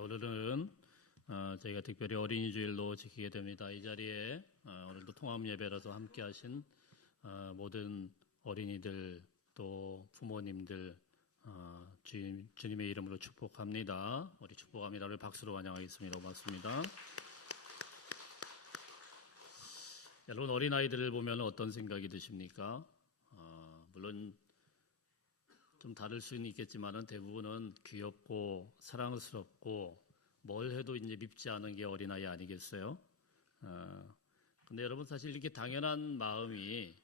오늘은 저희가 특별히 어린이 주일로 지키게 됩니다. 이 자리에 오늘도 통합 예배라서 함께 하신 모든 어린이들 또 부모님들 주님의 이름으로 축복합니다. 우리 축복합니다를 박수로 환영하겠습니다. 고맙습니다. 여러분, 어린아이들을 보면 어떤 생각이 드십니까? 물론 좀 다를 수는 있겠지만은 대부분은 귀엽고 사랑스럽고 뭘 해도 이제 밉지 않은 게 어린아이 아니겠어요? 근데 여러분, 사실 이렇게 당연한 마음이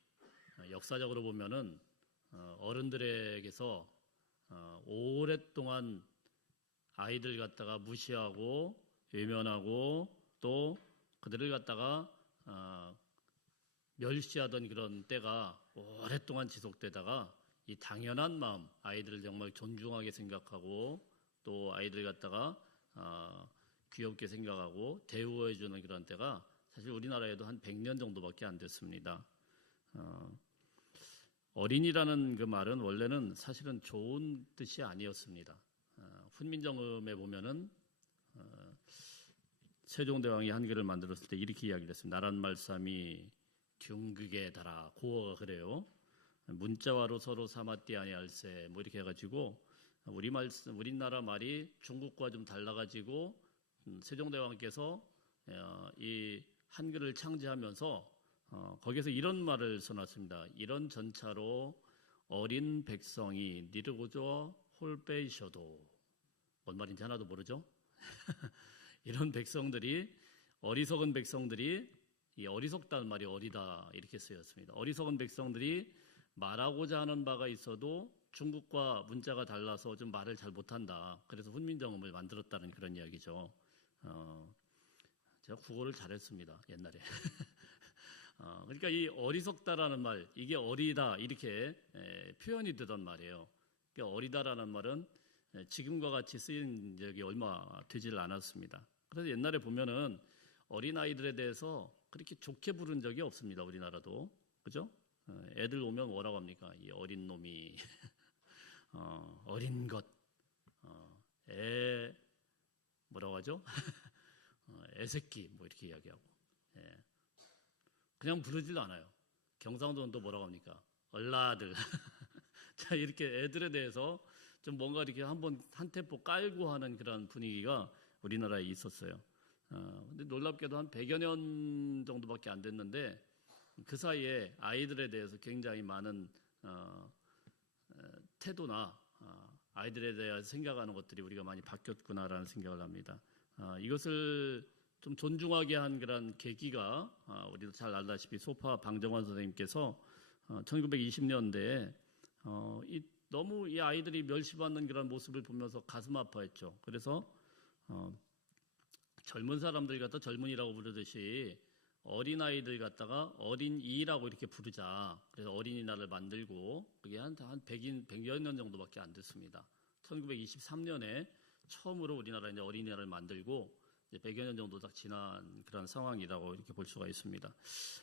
역사적으로 보면은 어른들에게서 오랫동안 아이들 갖다가 무시하고 외면하고 또 그들을 갖다가 멸시하던 그런 때가 오랫동안 지속되다가 이 당연한 마음, 아이들을 정말 존중하게 생각하고 또 아이들 갖다가 귀엽게 생각하고 대우해주는 그런 때가 사실 우리나라에도 한 100년 정도밖에 안 됐습니다. 어린이라는 그 말은 원래는 사실은 좋은 뜻이 아니었습니다. 훈민정음에 보면은 세종대왕이 한글을 만들었을 때 이렇게 이야기를 했습니다. 나란 말씀이 균극에 달아 고어가 그래요. 문자와로 서로 삼았디 아니할세 뭐 이렇게 해가지고 우리나라 말이 중국과 좀 달라가지고 세종대왕께서 이 한글을 창제하면서 거기서 이런 말을 써놨습니다. 이런 전차로 어린 백성이 니르고저 홀빼이셔도 뭔 말인지 하나도 모르죠? 이런 백성들이 어리석은 백성들이 이 어리석다는 말이 어리다 이렇게 쓰였습니다. 어리석은 백성들이 말하고자 하는 바가 있어도 중국과 문자가 달라서 좀 말을 잘 못한다. 그래서 훈민정음을 만들었다는 그런 이야기죠. 제가 국어를 잘했습니다. 옛날에. 그러니까 이 어리석다라는 말, 이게 어리다 이렇게 표현이 되던 말이에요. 그러니까 어리다라는 말은 지금과 같이 쓰인 적이 얼마 되질 않았습니다. 그래서 옛날에 보면은 어린아이들에 대해서 그렇게 좋게 부른 적이 없습니다. 우리나라도. 그죠? 애들 오면 뭐라고 합니까? 이 어린 놈이, 어린 것, 뭐라고 하죠? 애새끼, 뭐 이렇게 이야기하고. 그냥 부르지도 않아요. 경상도는 또 뭐라고 합니까? 얼라들. 자, 이렇게 애들에 대해서 좀 뭔가 이렇게 한 템포 깔고 하는 그런 분위기가 우리나라에 있었어요. 근데 놀랍게도 한 100여 년 정도밖에 안 됐는데 그 사이에 아이들에 대해서 굉장히 많은 태도나 아이들에 대해 생각하는 것들이 우리가 많이 바뀌었구나라는 생각을 합니다. 이것을 좀 존중하게 한 그런 계기가 우리도 잘 알다시피 소파 방정환 선생님께서 1920년대에 너무 이 아이들이 멸시받는 그런 모습을 보면서 가슴 아파했죠. 그래서 젊은 사람들 갖다 젊은이라고 부르듯이 어린아이들 갖다가 어린이라고 이렇게 부르자. 그래서 어린이날을 만들고 그게 한 100여 년 정도밖에 안 됐습니다. 1923년에 처음으로 우리나라에 이제 어린이날을 만들고 이제 100여 년 정도 딱 지난 그런 상황이라고 이렇게 볼 수가 있습니다.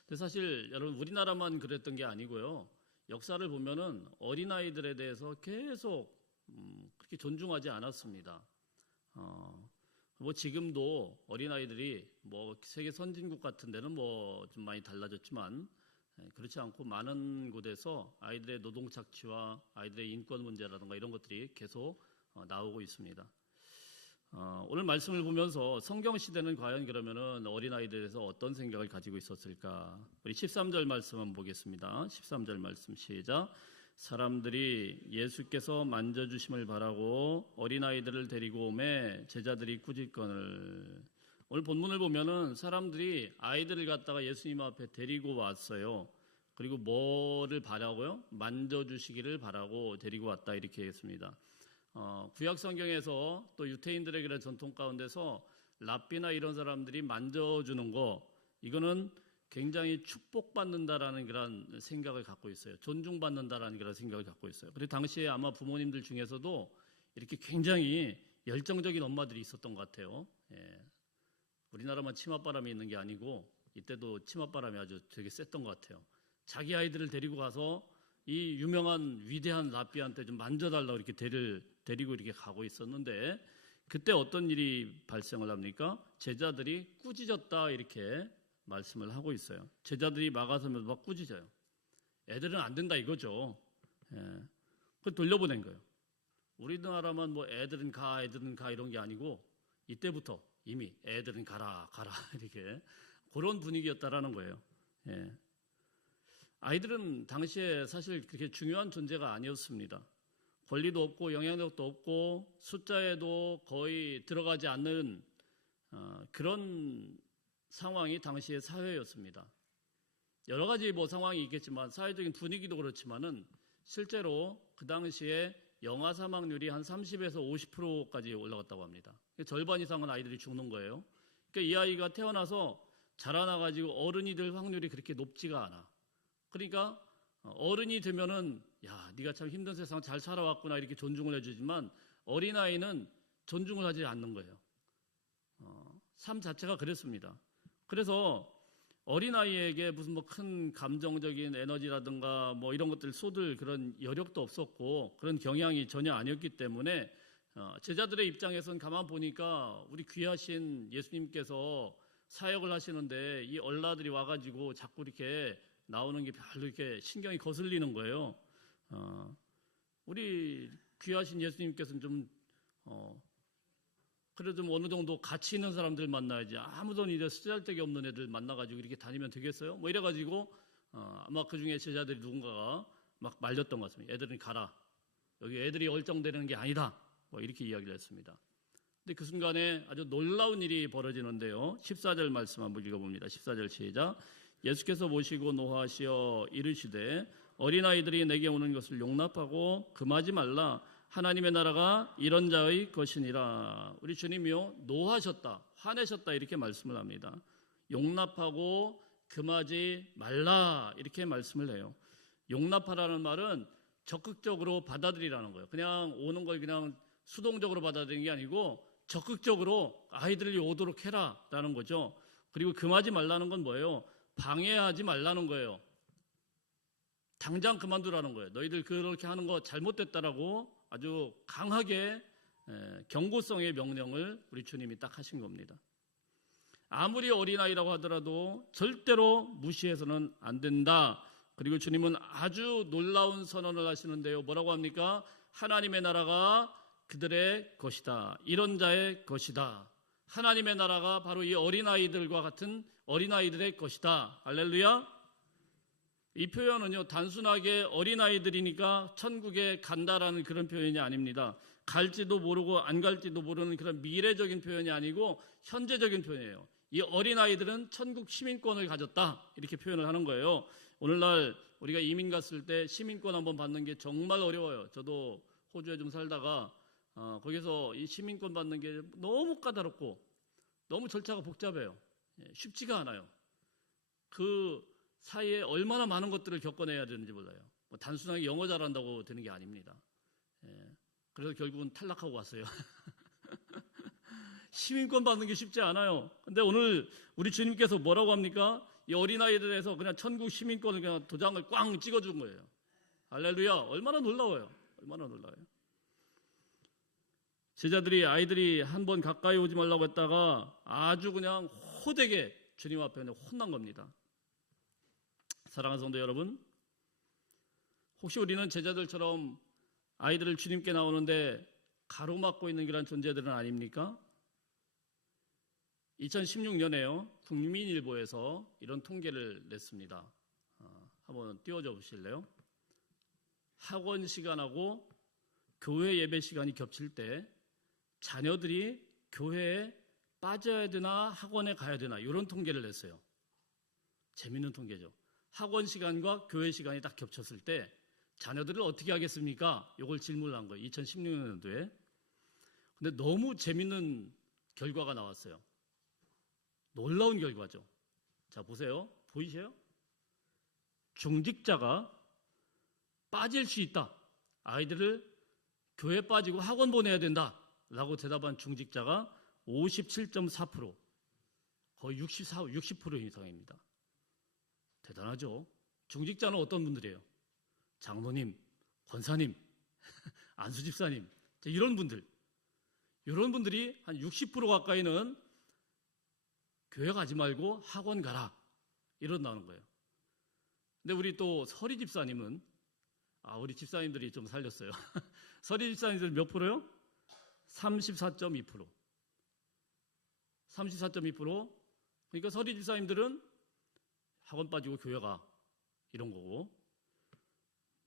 근데 사실 여러분 우리나라만 그랬던 게 아니고요. 역사를 보면은 어린아이들에 대해서 계속 그렇게 존중하지 않았습니다. 뭐 지금도 어린아이들이 뭐 세계 선진국 같은 데는 뭐 좀 많이 달라졌지만 그렇지 않고 많은 곳에서 아이들의 노동 착취와 아이들의 인권 문제라든가 이런 것들이 계속 나오고 있습니다. 오늘 말씀을 보면서 성경 시대는 과연 그러면은 어린아이들에 대해서 어떤 생각을 가지고 있었을까? 우리 13절 말씀 한번 보겠습니다. 13절 말씀 시작. 사람들이 예수께서 만져주심을 바라고 어린아이들을 데리고 오매 제자들이 꾸짖거늘. 오늘 본문을 보면은 사람들이 아이들을 갖다가 예수님 앞에 데리고 왔어요. 그리고 뭐를 바라고요? 만져주시기를 바라고 데리고 왔다 이렇게 했습니다. 구약 성경에서 또 유태인들의 그런 전통 가운데서 랍비나 이런 사람들이 만져주는 거 이거는 굉장히 축복받는다라는 그런 생각을 갖고 있어요. 존중받는다라는 그런 생각을 갖고 있어요. 그리고 당시에 아마 부모님들 중에서도 이렇게 굉장히 열정적인 엄마들이 있었던 것 같아요. 우리나라만 치맛바람이 있는 게 아니고 이때도 치맛바람이 아주 되게 셌던 것 같아요. 자기 아이들을 데리고 가서 이 유명한 위대한 랍비한테 좀 만져달라고 이렇게 데리고 이렇게 가고 있었는데 그때 어떤 일이 발생을 합니까? 제자들이 꾸짖었다 이렇게 말씀을 하고 있어요. 제자들이 막아서면서 막 꾸짖어요. 애들은 안 된다 이거죠. 예. 그 돌려보낸 거예요. 우리나라만 뭐 애들은 가 이런 게 아니고 이때부터 이미 애들은 가라 이렇게 그런 분위기였다라는 거예요. 예. 아이들은 당시에 사실 그렇게 중요한 존재가 아니었습니다. 권리도 없고 영향력도 없고 숫자에도 거의 들어가지 않는 그런 상황이 당시의 사회였습니다. 여러 가지 뭐 상황이 있겠지만 사회적인 분위기도 그렇지만은 실제로 그 당시에 영아 사망률이 한 30에서 50%까지 올라갔다고 합니다. 절반 이상은 아이들이 죽는 거예요. 그러니까 이 아이가 태어나서 자라나가지고 어른이 될 확률이 그렇게 높지가 않아. 그러니까 어른이 되면은 야, 네가 참 힘든 세상 잘 살아왔구나 이렇게 존중을 해주지만 어린아이는 존중을 하지 않는 거예요. 삶 자체가 그랬습니다. 그래서 어린아이에게 무슨 뭐 큰 감정적인 에너지라든가 뭐 이런 것들 쏟을 그런 여력도 없었고 그런 경향이 전혀 아니었기 때문에 제자들의 입장에서는 가만 보니까 우리 귀하신 예수님께서 사역을 하시는데 이 얼라들이 와가지고 자꾸 이렇게 나오는 게 별로 이렇게 신경이 거슬리는 거예요. 우리 귀하신 예수님께서는 좀 그래도 좀 어느 정도 가치 있는 사람들 만나야지 아무도 이제 쓰잘데기 없는 애들 만나가지고 이렇게 다니면 되겠어요? 뭐 이래가지고 아마 그 중에 제자들이 누군가가 막 말렸던 것 같습니다. 애들은 가라. 여기 애들이 얼쩡대는 게 아니다. 뭐 이렇게 이야기를 했습니다. 근데 그 순간에 아주 놀라운 일이 벌어지는데요. 14절 말씀 한번 읽어봅니다. 14절 시작. 예수께서 모시고 노하시어 이르시되 어린아이들이 내게 오는 것을 용납하고 금하지 말라. 하나님의 나라가 이런 자의 것이니라. 우리 주님이요 노하셨다, 화내셨다 이렇게 말씀을 합니다. 용납하고 금하지 말라 이렇게 말씀을 해요. 용납하라는 말은 적극적으로 받아들이라는 거예요. 그냥 오는 걸 그냥 수동적으로 받아들이는 게 아니고 적극적으로 아이들이 오도록 해라라는 거죠. 그리고 금하지 말라는 건 뭐예요? 방해하지 말라는 거예요. 당장 그만두라는 거예요. 너희들 그렇게 하는 거 잘못됐다라고 아주 강하게 경고성의 명령을 우리 주님이 딱 하신 겁니다. 아무리 어린아이라고 하더라도 절대로 무시해서는 안 된다. 그리고 주님은 아주 놀라운 선언을 하시는데요. 뭐라고 합니까? 하나님의 나라가 그들의 것이다. 이런 자의 것이다. 하나님의 나라가 바로 이 어린아이들과 같은 어린아이들의 것이다. 할렐루야. 이 표현은요 단순하게 어린아이들이니까 천국에 간다라는 그런 표현이 아닙니다. 갈지도 모르고 안 갈지도 모르는 그런 미래적인 표현이 아니고 현재적인 표현이에요. 이 어린아이들은 천국 시민권을 가졌다 이렇게 표현을 하는 거예요. 오늘날 우리가 이민 갔을 때 시민권 한번 받는 게 정말 어려워요. 저도 호주에 좀 살다가 거기서 이 시민권 받는 게 너무 까다롭고 너무 절차가 복잡해요. 쉽지가 않아요. 그 사이에 얼마나 많은 것들을 겪어내야 되는지 몰라요. 뭐 단순하게 영어 잘한다고 되는 게 아닙니다. 그래서 결국은 탈락하고 왔어요. 시민권 받는 게 쉽지 않아요. 근데 오늘 우리 주님께서 뭐라고 합니까? 이 어린아이들에서 그냥 천국 시민권을 그냥 도장을 꽝 찍어준 거예요. 할렐루야. 얼마나 놀라워요. 얼마나 놀라워요. 제자들이 아이들이 한번 가까이 오지 말라고 했다가 아주 그냥 호되게 주님 앞에 혼난 겁니다. 사랑하는 성도 여러분, 혹시 우리는 제자들처럼 아이들을 주님께 나오는데 가로막고 있는 그런 존재들은 아닙니까? 2016년에요 국민일보에서 이런 통계를 냈습니다. 한번 띄워줘 보실래요? 학원 시간하고 교회 예배 시간이 겹칠 때 자녀들이 교회에 빠져야 되나 학원에 가야 되나 이런 통계를 냈어요. 재밌는 통계죠. 학원 시간과 교회 시간이 딱 겹쳤을 때 자녀들을 어떻게 하겠습니까? 이걸 질문을 한 거예요. 2016년도에. 근데 너무 재밌는 결과가 나왔어요. 놀라운 결과죠. 자, 보세요. 보이세요? 중직자가 빠질 수 있다. 아이들을 교회 빠지고 학원 보내야 된다. 라고 대답한 중직자가 57.4%. 거의 60% 이상입니다. 대단하죠? 중직자는 어떤 분들이에요? 장로님, 권사님, 안수집사님, 이런 분들. 이런 분들이 한 60% 가까이는 교회 가지 말고 학원 가라 이런다는 거예요. 근데 우리 또 서리 집사님은 우리 집사님들이 좀 살렸어요. 서리 집사님들 몇 프로요? 34.2%. 34.2%. 그러니까 서리 집사님들은 학원 빠지고 교회 가 이런 거고,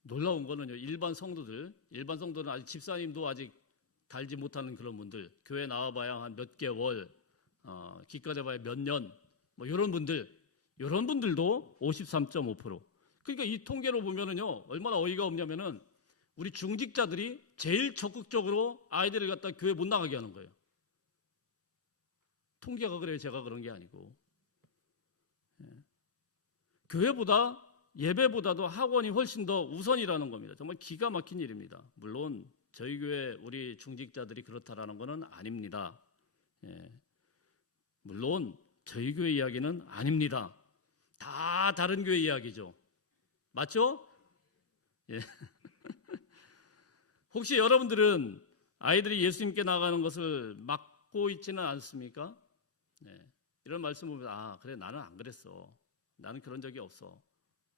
놀라운 거는요, 일반 성도들은 아직 집사님도 아직 달지 못하는 그런 분들, 교회 나와봐야 한 몇 개월, 기껏해봐야 몇 년, 뭐 이런 분들도 53.5%. 그러니까 이 통계로 보면은요, 얼마나 어이가 없냐면은 우리 중직자들이 제일 적극적으로 아이들을 갖다 교회 못 나가게 하는 거예요. 통계가 그래요. 제가 그런 게 아니고. 교회보다, 예배보다도 학원이 훨씬 더 우선이라는 겁니다. 정말 기가 막힌 일입니다. 물론 저희 교회 우리 중직자들이 그렇다라는 것은 아닙니다. 물론 저희 교회 이야기는 아닙니다. 다 다른 교회 이야기죠. 맞죠? 예. 혹시 여러분들은 아이들이 예수님께 나가는 것을 막고 있지는 않습니까? 이런 말씀 보면 그래 나는 안 그랬어. 나는 그런 적이 없어.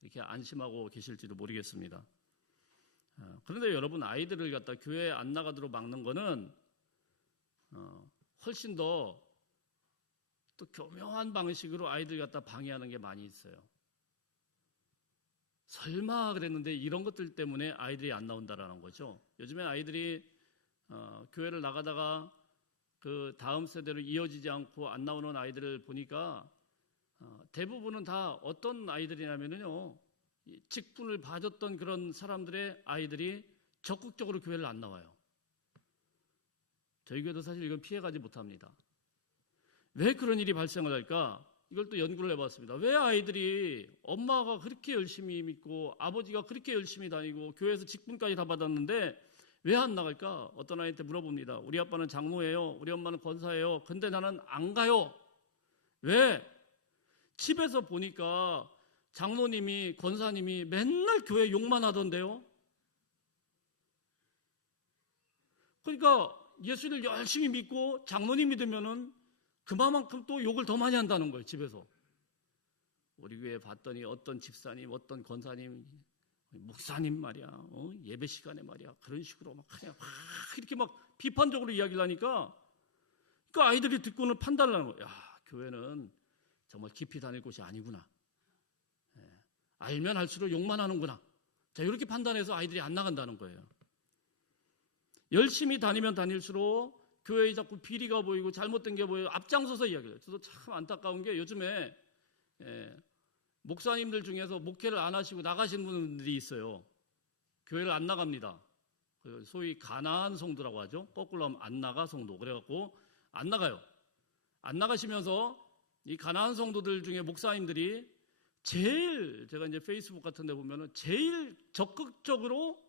이렇게 안심하고 계실지도 모르겠습니다. 그런데 여러분, 아이들을 갖다 교회에 안 나가도록 막는 거는 훨씬 더 또 교묘한 방식으로 아이들 갖다 방해하는 게 많이 있어요. 설마 그랬는데 이런 것들 때문에 아이들이 안 나온다라는 거죠. 요즘에 아이들이 교회를 나가다가 그 다음 세대로 이어지지 않고 안 나오는 아이들을 보니까 대부분은 다 어떤 아이들이냐면요, 직분을 봐줬던 그런 사람들의 아이들이 적극적으로 교회를 안 나와요. 저희 교회도 사실 이건 피해가지 못합니다. 왜 그런 일이 발생을 할까? 이걸 또 연구를 해봤습니다. 왜 아이들이 엄마가 그렇게 열심히 믿고 아버지가 그렇게 열심히 다니고 교회에서 직분까지 다 받았는데 왜 안 나갈까? 어떤 아이한테 물어봅니다. 우리 아빠는 장로예요. 우리 엄마는 권사예요. 근데 나는 안 가요. 왜? 집에서 보니까 장로님이, 권사님이 맨날 교회 욕만 하던데요. 그러니까 예수를 열심히 믿고 장로님 믿으면은 그만큼 또 욕을 더 많이 한다는 거예요, 집에서. 우리 교회 봤더니 어떤 집사님, 어떤 권사님, 목사님 말이야, 예배 시간에 말이야, 그런 식으로 막 그냥 이렇게 막 비판적으로 이야기를 하니까 그 아이들이 듣고는 판단을 하는 거예요. 야, 교회는 정말 깊이 다닐 곳이 아니구나. 알면 할수록 욕만 하는구나. 자, 이렇게 판단해서 아이들이 안 나간다는 거예요. 열심히 다니면 다닐수록 교회에 자꾸 비리가 보이고 잘못된 게 보여요. 앞장서서 이야기해요. 저도 참 안타까운 게 요즘에 목사님들 중에서 목회를 안 하시고 나가시는 분들이 있어요. 교회를 안 나갑니다. 소위 가나안 성도라고 하죠. 거꾸로 하면 안 나가 성도. 그래갖고 안 나가요. 안 나가시면서 이 가나안 성도들 중에 목사님들이 제일, 제가 이제 페이스북 같은 데 보면은 제일 적극적으로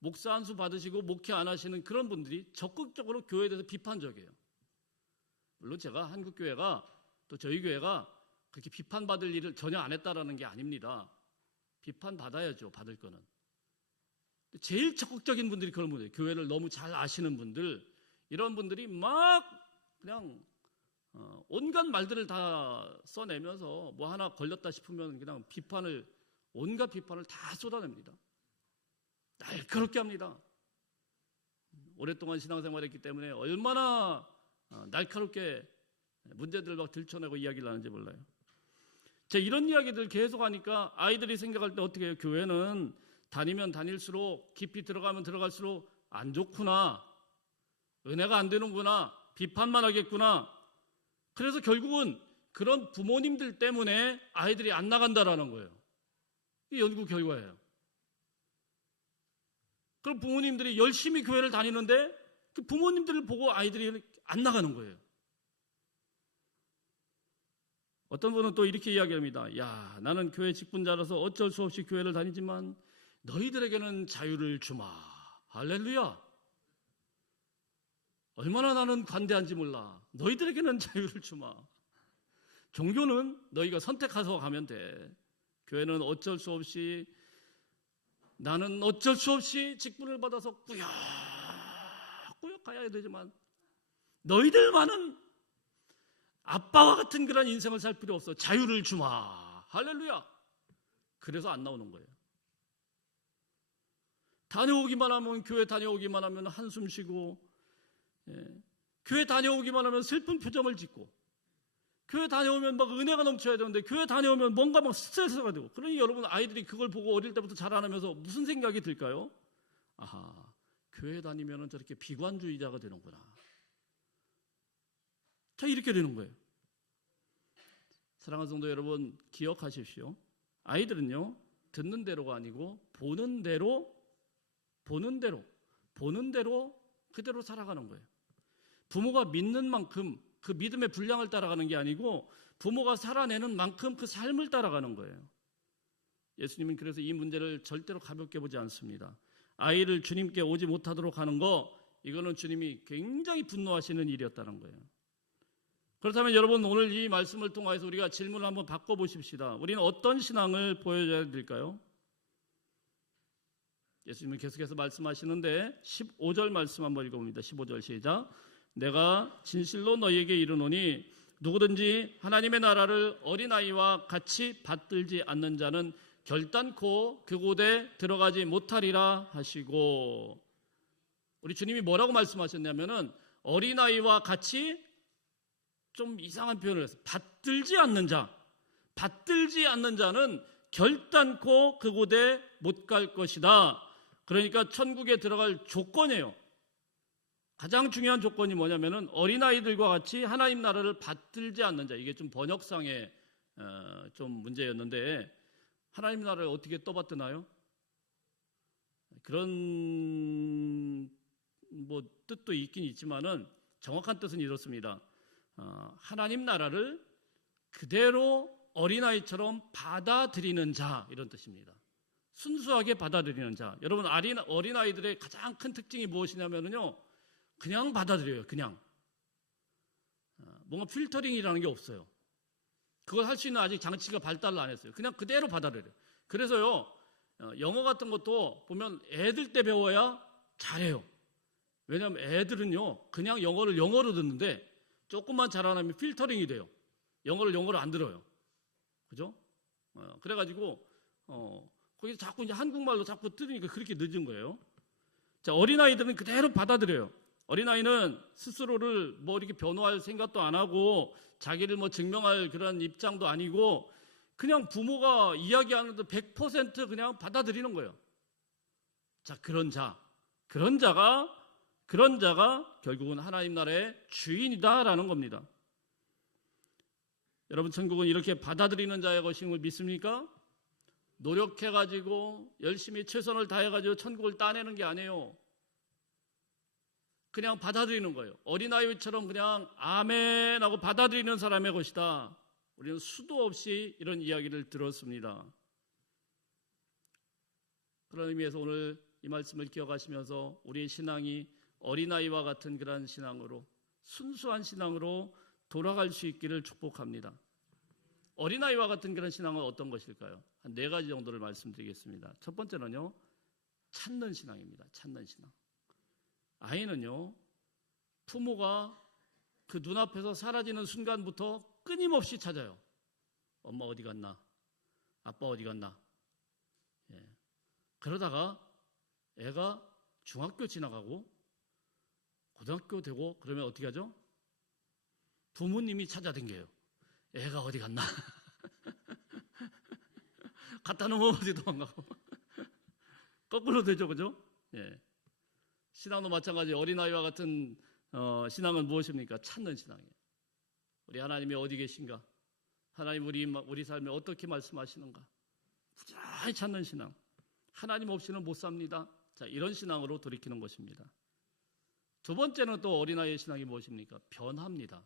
목사 안수 받으시고 목회 안 하시는 그런 분들이 적극적으로 교회에 대해서 비판적이에요. 물론 제가 한국교회가 또 저희 교회가 그렇게 비판받을 일을 전혀 안 했다라는 게 아닙니다. 비판받아야죠, 받을 거는. 제일 적극적인 분들이 그런 분들이에요. 교회를 너무 잘 아시는 분들, 이런 분들이 막 그냥 온갖 말들을 다 써내면서 뭐 하나 걸렸다 싶으면 그냥 온갖 비판을 다 쏟아냅니다. 날카롭게 합니다. 오랫동안 신앙생활했기 때문에 얼마나 날카롭게 문제들을 막 들춰내고 이야기를 하는지 몰라요. 자, 이런 이야기들 계속 하니까 아이들이 생각할 때 어떻게 해요? 교회는 다니면 다닐수록, 깊이 들어가면 들어갈수록 안 좋구나, 은혜가 안 되는구나, 비판만 하겠구나. 그래서 결국은 그런 부모님들 때문에 아이들이 안 나간다라는 거예요. 이 연구 결과예요. 그럼 부모님들이 열심히 교회를 다니는데 그 부모님들을 보고 아이들이 안 나가는 거예요. 어떤 분은 또 이렇게 이야기합니다. 야, 나는 교회 직분자라서 어쩔 수 없이 교회를 다니지만 너희들에게는 자유를 주마. 할렐루야. 얼마나 나는 관대한지 몰라. 너희들에게는 자유를 주마. 종교는 너희가 선택해서 가면 돼. 교회는 어쩔 수 없이, 나는 어쩔 수 없이 직분을 받아서 꾸역꾸역 가야 되지만 너희들만은 아빠와 같은 그런 인생을 살 필요 없어. 자유를 주마. 할렐루야. 그래서 안 나오는 거예요. 다녀오기만 하면, 교회 다녀오기만 하면 한숨 쉬고, 교회 다녀오기만 하면 슬픈 표정을 짓고, 교회 다녀오면 막 은혜가 넘쳐야 되는데, 교회 다녀오면 뭔가 막 스트레스가 되고. 그러니 여러분, 아이들이 그걸 보고 어릴 때부터 자라나면서 무슨 생각이 들까요? 아하, 교회 다니면 저렇게 비관주의자가 되는구나. 자, 이렇게 되는 거예요. 사랑하는 성도 여러분, 기억하십시오. 아이들은요, 듣는 대로가 아니고 보는 대로 그대로 살아가는 거예요. 부모가 믿는 만큼 그 믿음의 분량을 따라가는 게 아니고 부모가 살아내는 만큼 그 삶을 따라가는 거예요. 예수님은 그래서 이 문제를 절대로 가볍게 보지 않습니다. 아이를 주님께 오지 못하도록 하는 거, 이거는 주님이 굉장히 분노하시는 일이었다는 거예요. 그렇다면 여러분, 오늘 이 말씀을 통해서 우리가 질문을 한번 바꿔보십시다. 우리는 어떤 신앙을 보여줘야 될까요? 예수님은 계속해서 말씀하시는데 15절 말씀 한번 읽어봅니다. 15절 시작. 내가 진실로 너희에게 이르노니 누구든지 하나님의 나라를 어린아이와 같이 받들지 않는 자는 결단코 그곳에 들어가지 못하리라 하시고, 우리 주님이 뭐라고 말씀하셨냐면은 어린아이와 같이, 좀 이상한 표현을 했어요. 받들지 않는 자는 결단코 그곳에 못 갈 것이다. 그러니까 천국에 들어갈 조건이에요. 가장 중요한 조건이 뭐냐면은 어린아이들과 같이 하나님 나라를 받들지 않는 자. 이게 좀 번역상의 좀 문제였는데, 하나님 나라를 어떻게 떠받드나요? 그런 뭐 뜻도 있긴 있지만은 정확한 뜻은 이렇습니다. 하나님 나라를 그대로 어린아이처럼 받아들이는 자, 이런 뜻입니다. 순수하게 받아들이는 자. 여러분, 어린아이들의 가장 큰 특징이 무엇이냐면요, 그냥 받아들여요. 그냥 뭔가 필터링이라는 게 없어요. 그걸 할 수 있는 아직 장치가 발달을 안 했어요. 그냥 그대로 받아들여요. 그래서요, 영어 같은 것도 보면 애들 때 배워야 잘해요. 왜냐하면 애들은요, 그냥 영어를 영어로 듣는데 조금만 자라나면 필터링이 돼요. 영어를 영어로 안 들어요. 그죠? 그래가지고 거기서 자꾸 이제 한국말로 자꾸 들으니까 그렇게 늦은 거예요. 자, 어린아이들은 그대로 받아들여요. 어린아이는 스스로를 뭐 이렇게 변호할 생각도 안 하고 자기를 뭐 증명할 그런 입장도 아니고 그냥 부모가 이야기하는 데 100% 그냥 받아들이는 거예요. 자, 그런 자가 결국은 하나님 나라의 주인이다라는 겁니다. 여러분, 천국은 이렇게 받아들이는 자의 것임을 믿습니까? 노력해가지고 열심히 최선을 다해가지고 천국을 따내는 게 아니에요. 그냥 받아들이는 거예요. 어린아이처럼 그냥 아멘 하고 받아들이는 사람의 것이다. 우리는 수도 없이 이런 이야기를 들었습니다. 그런 의미에서 오늘 이 말씀을 기억하시면서 우리의 신앙이 어린아이와 같은 그런 신앙으로, 순수한 신앙으로 돌아갈 수 있기를 축복합니다. 어린아이와 같은 그런 신앙은 어떤 것일까요? 한 4가지 정도를 말씀드리겠습니다. 첫 번째는요, 찾는 신앙입니다. 찾는 신앙. 아이는요, 부모가 그 눈앞에서 사라지는 순간부터 끊임없이 찾아요. 엄마 어디 갔나? 아빠 어디 갔나? 그러다가 애가 중학교 지나가고 고등학교 되고 그러면 어떻게 하죠? 부모님이 찾아댕겨요. 애가 어디 갔나? 갖다 놓으면 어디 도망가고. 거꾸로 되죠, 그죠? 신앙도 마찬가지. 어린아이와 같은 신앙은 무엇입니까? 찾는 신앙이에요. 우리 하나님이 어디 계신가? 하나님 우리 삶에 어떻게 말씀하시는가? 부지런히 찾는 신앙. 하나님 없이는 못 삽니다. 자, 이런 신앙으로 돌이키는 것입니다. 두 번째는 또 어린아이의 신앙이 무엇입니까? 변합니다.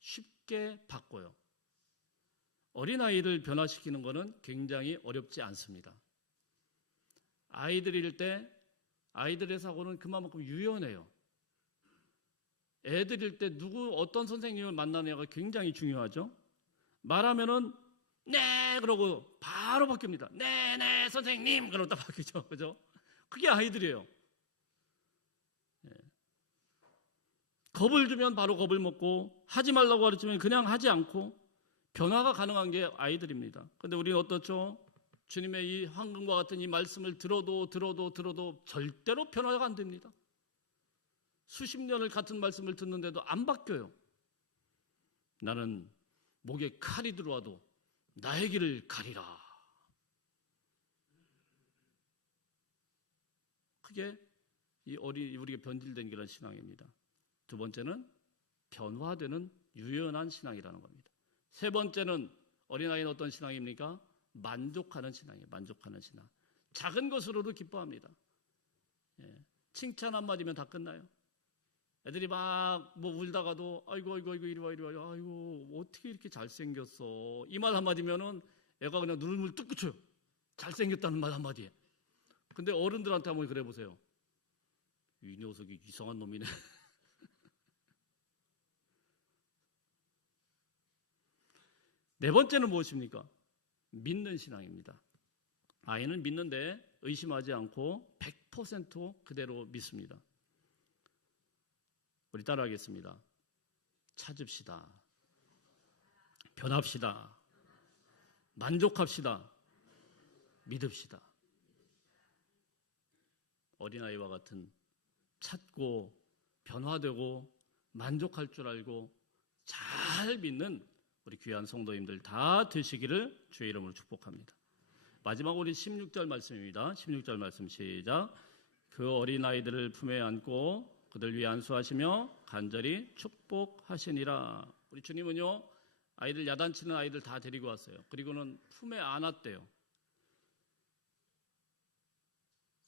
쉽게 바꿔요. 어린아이를 변화시키는 것은 굉장히 어렵지 않습니다. 아이들일 때 아이들의 사고는 그만큼 유연해요. 애들일 때 어떤 선생님을 만나느냐가 굉장히 중요하죠. 말하면은 네 그러고 바로 바뀝니다. 네 선생님 그러다 바뀌죠. 그죠? 그게 아이들이에요. 겁을 주면 바로 겁을 먹고 하지 말라고 가르치면 그냥 하지 않고 변화가 가능한 게 아이들입니다. 그런데 우리는 어떻죠? 주님의 이 황금과 같은 이 말씀을 들어도 절대로 변화가 안 됩니다. 수십 년을 같은 말씀을 듣는데도 안 바뀌어요. 나는 목에 칼이 들어와도 나의 길을 가리라. 그게 우리가 변질된 그런 신앙입니다. 두 번째는 변화되는 유연한 신앙이라는 겁니다. 세 번째는 어린아이는 어떤 신앙입니까? 만족하는 신앙이에요. 만족하는 신앙. 작은 것으로도 기뻐합니다. 칭찬 한마디면 다 끝나요. 애들이 막 울다가도 아이고 이리 와 아이고 어떻게 이렇게 잘생겼어 이 말 한마디면은 애가 그냥 눈을 뚝 그쳐요. 잘생겼다는 말 한마디에. 근데 어른들한테 한번 그래 보세요. 이 녀석이 이상한 놈이네. 네 번째는 무엇입니까? 믿는 신앙입니다. 아이는 믿는데 의심하지 않고 100% 그대로 믿습니다. 우리 따라하겠습니다. 찾읍시다. 변합시다. 만족합시다. 믿읍시다. 어린아이와 같은 찾고 변화되고 만족할 줄 알고 잘 믿는 우리 귀한 성도님들 다 되시기를 주의 이름으로 축복합니다. 마지막으로 우리 16절 말씀입니다. 16절 말씀 시작. 그 어린아이들을 품에 안고 그들 위해 안수하시며 간절히 축복하시니라. 우리 주님은요, 아이들 야단치는 아이들 다 데리고 왔어요. 그리고는 품에 안았대요.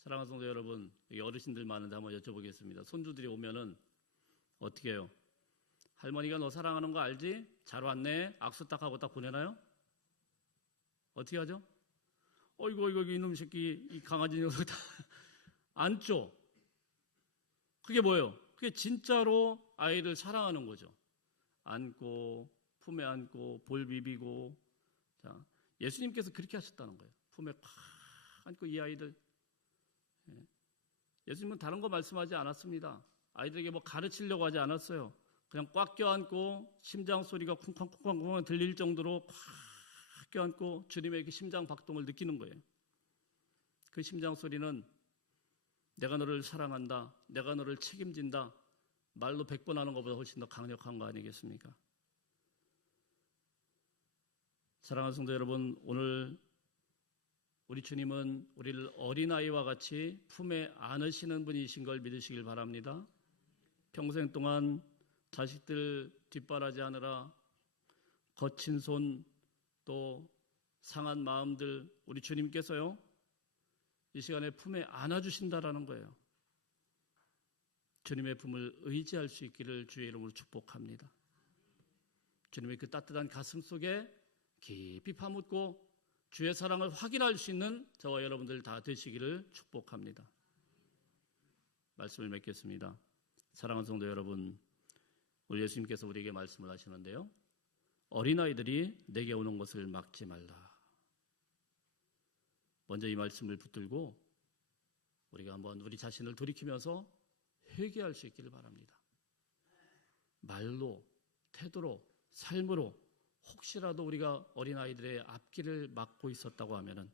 사랑하는 성도 여러분, 여기 어르신들 많은데 한번 여쭤보겠습니다. 손주들이 오면은 어떻게 해요? 할머니가 너 사랑하는 거 알지? 잘 왔네. 악수 딱 하고 딱 보내나요? 어떻게 하죠? 어이구 이놈 새끼 이 강아지 녀석 다 안죠? 그게 뭐예요? 그게 진짜로 아이를 사랑하는 거죠. 안고 품에 안고 볼 비비고. 자, 예수님께서 그렇게 하셨다는 거예요. 품에 팍 안고 이 아이들. 예수님은 다른 거 말씀하지 않았습니다. 아이들에게 뭐 가르치려고 하지 않았어요. 그냥 꽉 껴안고 심장 소리가 쿵쾅쿵쾅 들릴 정도로 꽉 껴안고 주님의 그 심장 박동을 느끼는 거예요. 그 심장 소리는 내가 너를 사랑한다, 내가 너를 책임진다 말로 100번 하는 것보다 훨씬 더 강력한 거 아니겠습니까? 사랑하는 성도 여러분, 오늘 우리 주님은 우리를 어린아이와 같이 품에 안으시는 분이신 걸 믿으시길 바랍니다. 평생 동안 자식들 뒷바라지하느라 거친 손 또 상한 마음들 우리 주님께서요 이 시간에 품에 안아주신다라는 거예요. 주님의 품을 의지할 수 있기를 주의 이름으로 축복합니다. 주님의 그 따뜻한 가슴 속에 깊이 파묻고 주의 사랑을 확인할 수 있는 저와 여러분들 다 되시기를 축복합니다. 말씀을 맺겠습니다. 사랑하는 성도 여러분, 우리 예수님께서 우리에게 말씀을 하시는데요. 어린아이들이 내게 오는 것을 막지 말라. 먼저 이 말씀을 붙들고 우리가 한번 우리 자신을 돌이키면서 회개할 수 있기를 바랍니다. 말로, 태도로, 삶으로 혹시라도 우리가 어린아이들의 앞길을 막고 있었다고 하면은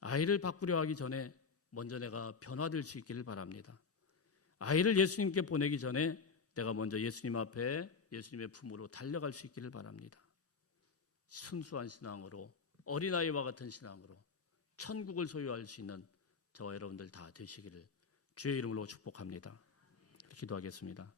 아이를 바꾸려 하기 전에 먼저 내가 변화될 수 있기를 바랍니다. 아이를 예수님께 보내기 전에 내가 먼저 예수님 앞에 예수님의 품으로 달려갈 수 있기를 바랍니다. 순수한 신앙으로 어린아이와 같은 신앙으로 천국을 소유할 수 있는 저와 여러분들 다 되시기를 주의 이름으로 축복합니다. 기도하겠습니다.